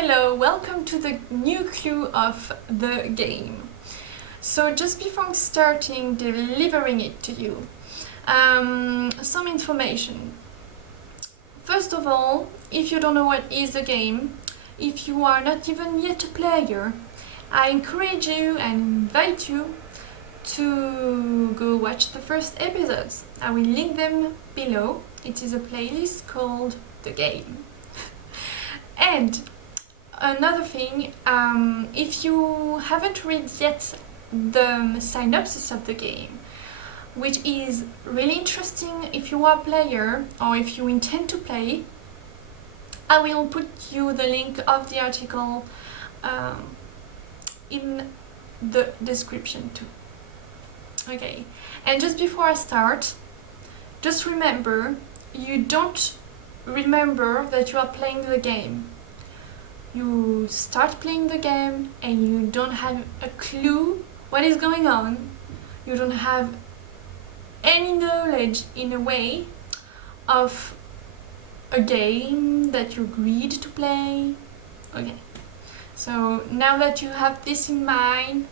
hello, welcome to the new clue of the game. So just before starting delivering it to you, some information. First of all, if you don't know what is the game, if you are not even yet a player, I encourage you and invite you to go watch the first episodes. I will link them below. It is a playlist called The Game. And another thing, if you haven't read yet the synopsis of the game, which is really interesting if you are a player or if you intend to play, I will put you the link of the article in the description too. Okay, and just before I start, just remember, you don't remember that you are playing the game. You start playing the game and you don't have a clue what is going on. You don't have any knowledge in a way of a game that you agreed to play. Okay, so now that you have this in mind,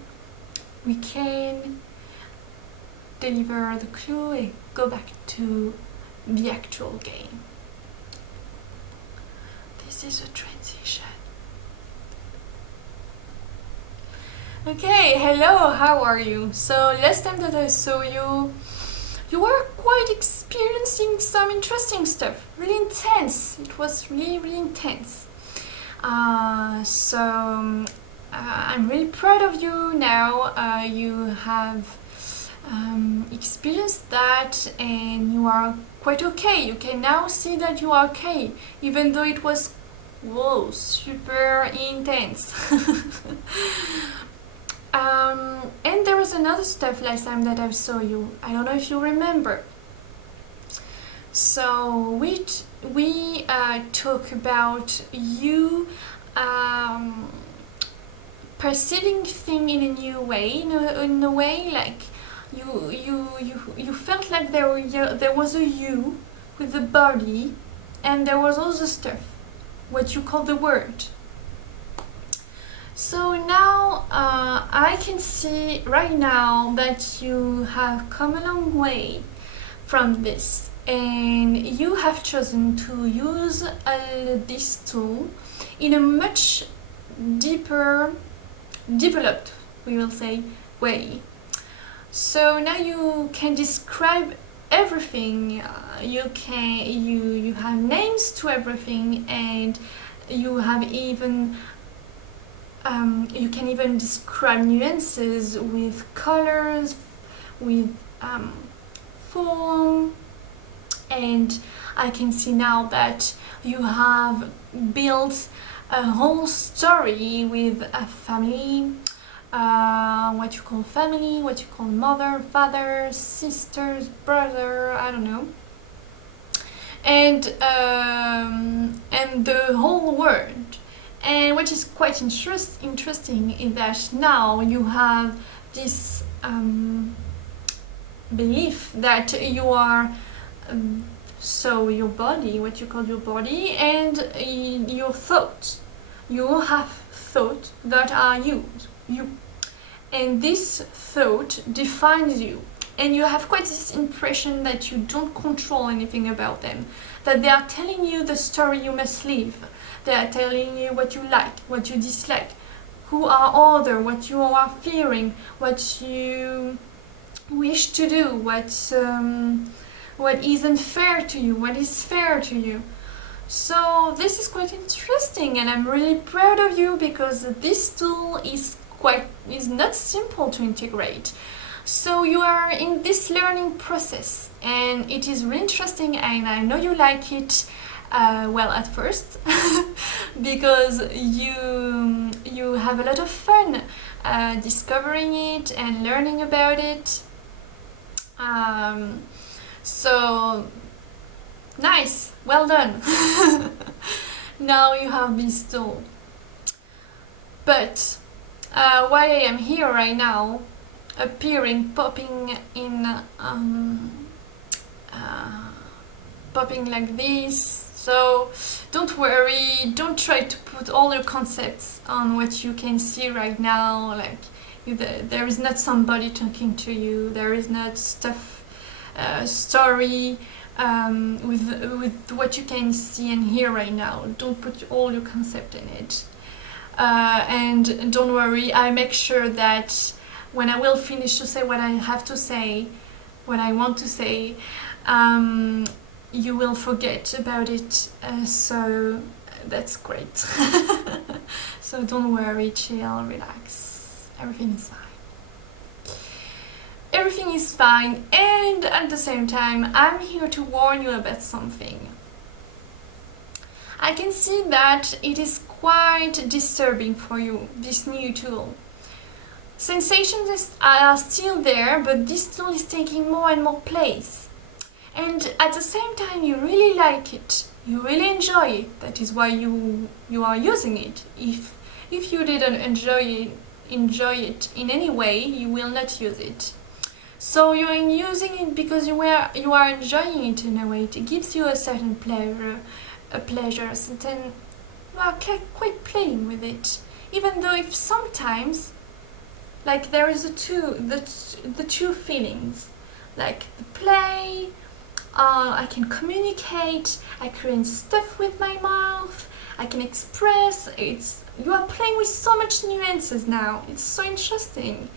we can deliver the clue and go back to the actual game. This is a transition. Okay, hello, how are you? So last time that I saw you, you were quite experiencing some interesting stuff, really intense. It was really intense. I'm really proud of you now. You have experienced that and you are quite okay. You can now see that you are okay, even though it was super intense. And there was another stuff last time that I saw you. I don't know if you remember. So we talk about you perceiving things in a new way, in a way like you felt like there was a you with the body, and there was also stuff, what you call the word. So now I can see right now that you have come a long way from this, and you have chosen to use this tool in a much deeper, developed, we will say, way. So now you can describe everything. You have names to everything, and you have even you can even describe nuances with colors, with form, and I can see now that you have built a whole story with a family, what you call family, what you call mother, father, sisters, brother, I don't know, and the whole world. And what is quite interesting is that now you have this belief that you are so your body, what you call your body, and your thoughts. You have thoughts that are you, and this thought defines you. And you have quite this impression that you don't control anything about them, that they are telling you the story you must live. They are telling you what you like, what you dislike, who are other, what you are fearing, what you wish to do, what isn't fair to you, what is fair to you. So this is quite interesting, and I'm really proud of you because this tool is not simple to integrate. So you are in this learning process, and it is really interesting, and I know you like it. Well, at first, because you have a lot of fun discovering it and learning about it. So nice, well done. Now you have this tool. But why I am here right now, popping in, popping like this, So don't worry, don't try to put all your concepts on what you can see right now. Like there is not somebody talking to you, there is not story with what you can see and hear right now. Don't put all your concept in it. And don't worry, I make sure that when I will finish to say what I have to say, what I want to say, you will forget about it, so that's great. So don't worry, chill, relax, everything is fine. Everything is fine, and at the same time I'm here to warn you about something. I can see that it is quite disturbing for you, this new tool. Sensations are still there, but this tool is taking more and more place. And at the same time you really like it, you really enjoy it, that is why you are using it. If you didn't enjoy it in any way, you will not use it. So you're using it because you are enjoying it in a way. It gives you a certain pleasure, certain, you are quite playing with it. Even though if sometimes, like there is the two feelings, like the play, I can communicate, I create stuff with my mouth, I can express, you are playing with so much nuances now, it's so interesting.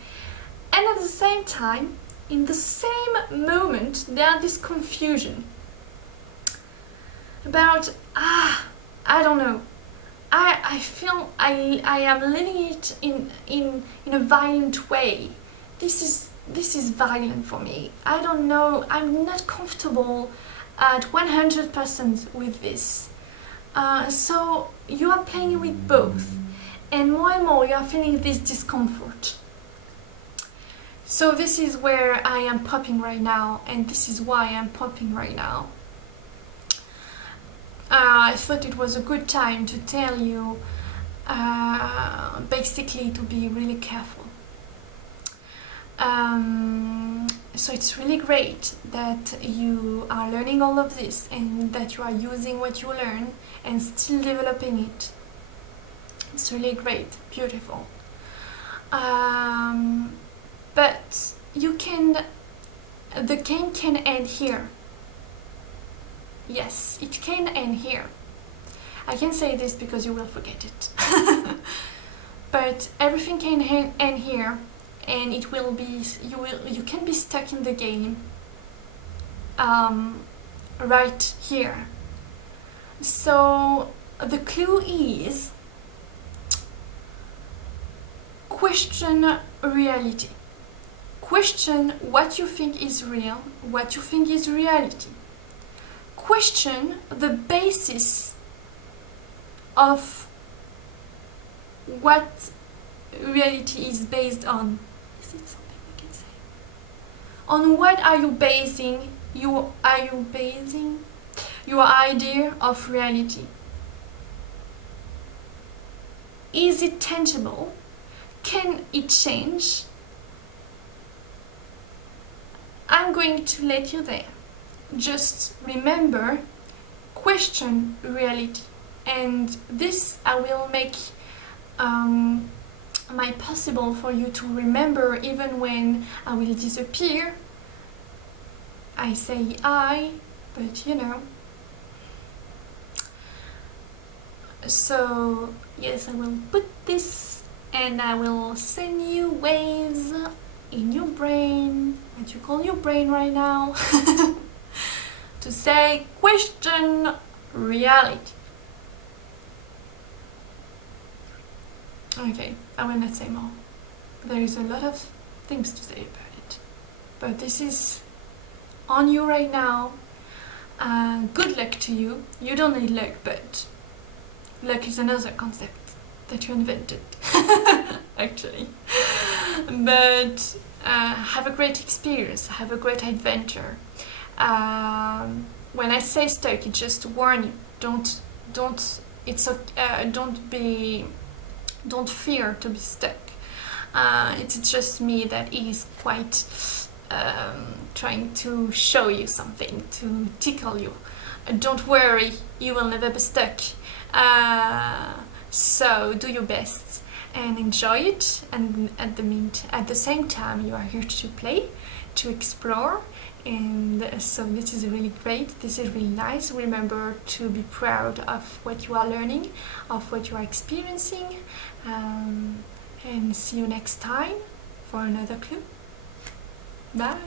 And at the same time, in the same moment, there is confusion about, I don't know, I feel I am living it in a violent way. This is violent for me. I don't know, I'm not comfortable at 100% with this. So you are playing with both, and more you are feeling this discomfort. So this is where I am popping right now, and this is why I'm popping right now. I thought it was a good time to tell you, basically to be really careful. So it's really great that you are learning all of this and that you are using what you learn and still developing it. It's really great, beautiful. But the game can end here. Yes, it can end here. I can say this because you will forget it. But everything can end here, and it will be, you can be stuck in the game right here. So the clue is question reality. Question what you think is real, what you think is reality. Question the basis of what reality is based on. Is it something we can say? On what are you basing your idea of reality? Is it tangible? Can it change? I'm going to let you there. Just remember, question reality, and this I will make my possible for you to remember even when I will disappear. I say I, but you know. So yes, I will put this and I will send you waves in your brain, what you call your brain right now, to say question reality. Okay, I will not say more. There is a lot of things to say about it, but this is on you right now. Good luck to you. You don't need luck, but luck is another concept that you invented, actually. But have a great experience, have a great adventure. When I say stuck, it's just to warn you. Don't fear to be stuck. It's just me that is quite trying to show you something, to tickle you don't worry, you will never be stuck. So do your best and enjoy it, and at the same time you are here to play, to explore, and so this is really great, this is really nice. Remember to be proud of what you are learning, of what you are experiencing, and see you next time for another clue. Bye.